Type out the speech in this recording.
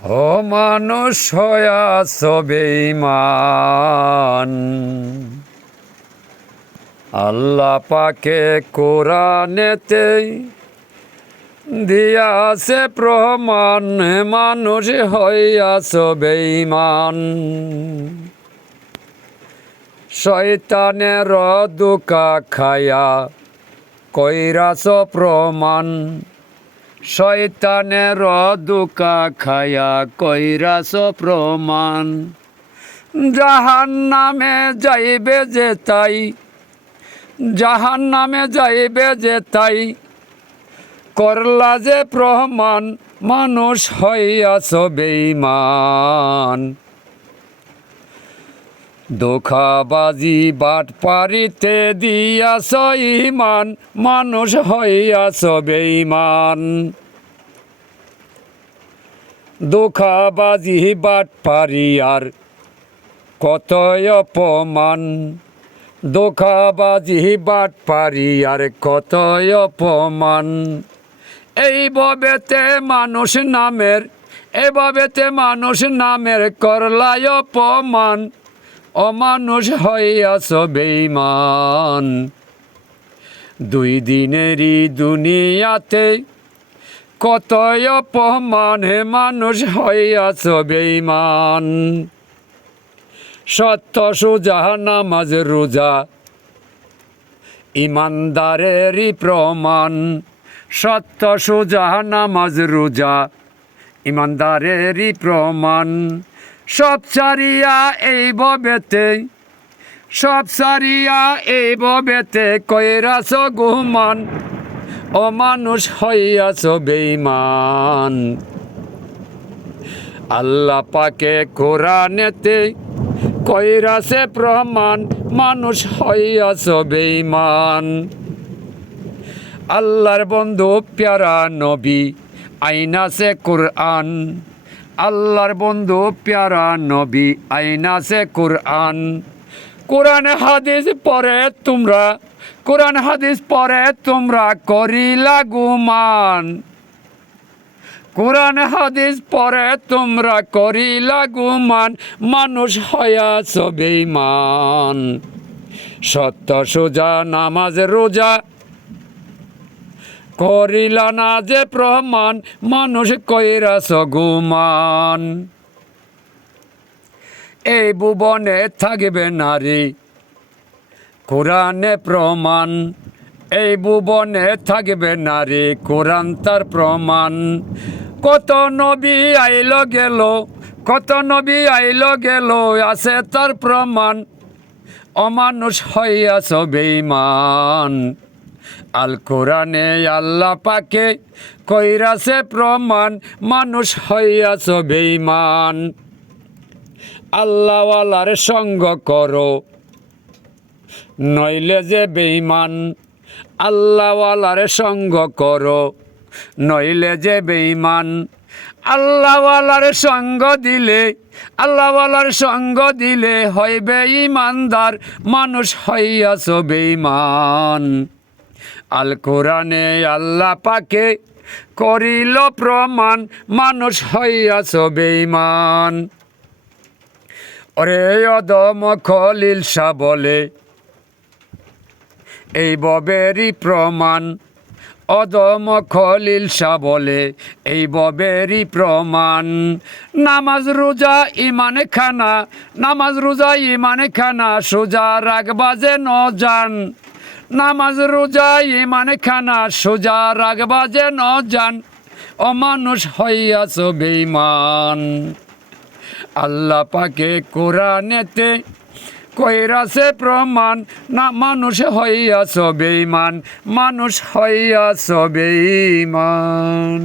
ও মানুষ হইয়াছ বেঈমান, আল্লাহ পাকে কোরআনেতে দিয়াছে প্রমাণ, মানুষ হইয়াছ বেঈমান। শয়তানের দুকা খায়া কইরাছ প্রমাণ, শয়তানের দুকা খায়া কইরাছ প্রমাণ। জাহান্নামে যাইবে যে তাই, জাহান্নামে যাইবে যে তাই, করলা যে প্রমাণ, মানুষ হইয়াছ বেঈমান। ধোঁকাবাজি বাটপারিতে দিয়াছ ঈমান, মানুষ হইয়াছ বেঈমান। ধোঁকাবাজি বাটপারি আর কতই অপমান, ধোঁকাবাজি বাটপারি আর কতই অপমান। এইভাবেতে মানুষ নামের, এভাবেতে মানুষ নামের করলাই অপমান, অমানুষ হইয়াছ বেঈমান। দুই দিনেরই দুনিয়াতে কতই অপমান, হে মানুষ হইয়াছ বেঈমান। সত্য সোজা নামাজ রোজা ইমানদারেরই প্রমাণ, সত্য সোজা নামাজ রোজা ইমানদারেরই প্রমাণ। সব সারিয়া এইভাবেতে, সব সারিয়া এইভাবেতে কইরাছ গুমান, ও মানুষ হইয়াছ বেঈমান। আল্লাহ পাকে কোরআনেতে কইরাছে প্রমাণ, মানুষ হইয়াছ বেঈমান। আল্লাহর বন্ধু প্যারা নবী আইনাছে কোরআন, আল্লাহর বন্ধু প্যারা নবী আইনাছে কোরআন। কোরআন হাদিস পড়ে তোমরা, কোরআন হাদিস পড়ে তোমরা করিলা গুমান, কোরআন হাদিস পড়ে তোমরা করিলা গুমান, মানুষ হইয়াছ বেঈমান। সত্য সোজা নামাজ রোজা করিলা না যে প্রমাণ, মানুষ কইরাছ গুমান। এই ভুবনে থাকবে নারী কোরআনে প্রমাণ, এই ভুবনে থাকবে নারী কোরআন তার প্রমাণ। কত নবী আইল গেল, কত নবী আইল গেল, আছে তার প্রমাণ, অমানুষ হইয়াছ বেঈমান। আল কোরআনে আল্লাহ পাকে কইরাছে প্রমাণ, মানুষ হইয়াছ বেঈমান। আল্লাহওয়ালার সঙ্গ করো নইলে যে বেঈমান, আল্লাহওয়ালার সঙ্গ করো নইলে যে বেঈমান। আল্লাহওয়ালার সঙ্গ দিলে, আল্লাহওয়ালার সঙ্গ দিলে হইবে ইমানদার, মানুষ হইয়াছ বেঈমান। আল কোরআনে আল্লাহ পাকে করিল প্রমাণ, মানুষ হইয়াছ বেঈমান। ওরে অদম খলিল শাহ বলে এই ববেরই প্রমাণ, অদম খলিল শাহ বলে এই ববেরই প্রমাণ। নামাজ রোজা ইমান খানা, নামাজ রোজা ইমান খানা, সোজা রাখবা যে ন জান, নামাজ রোজা ইমান খানা, সোজা রাখবা যে ন জান, অমানুষ হইয়াছ বেঈমান। আল্লাহ পাকে কোরআনেতে কইরাছে প্রমাণ, না মানুষ হইয়াছ বেঈমান, মানুষ হইয়াছ বেঈমান।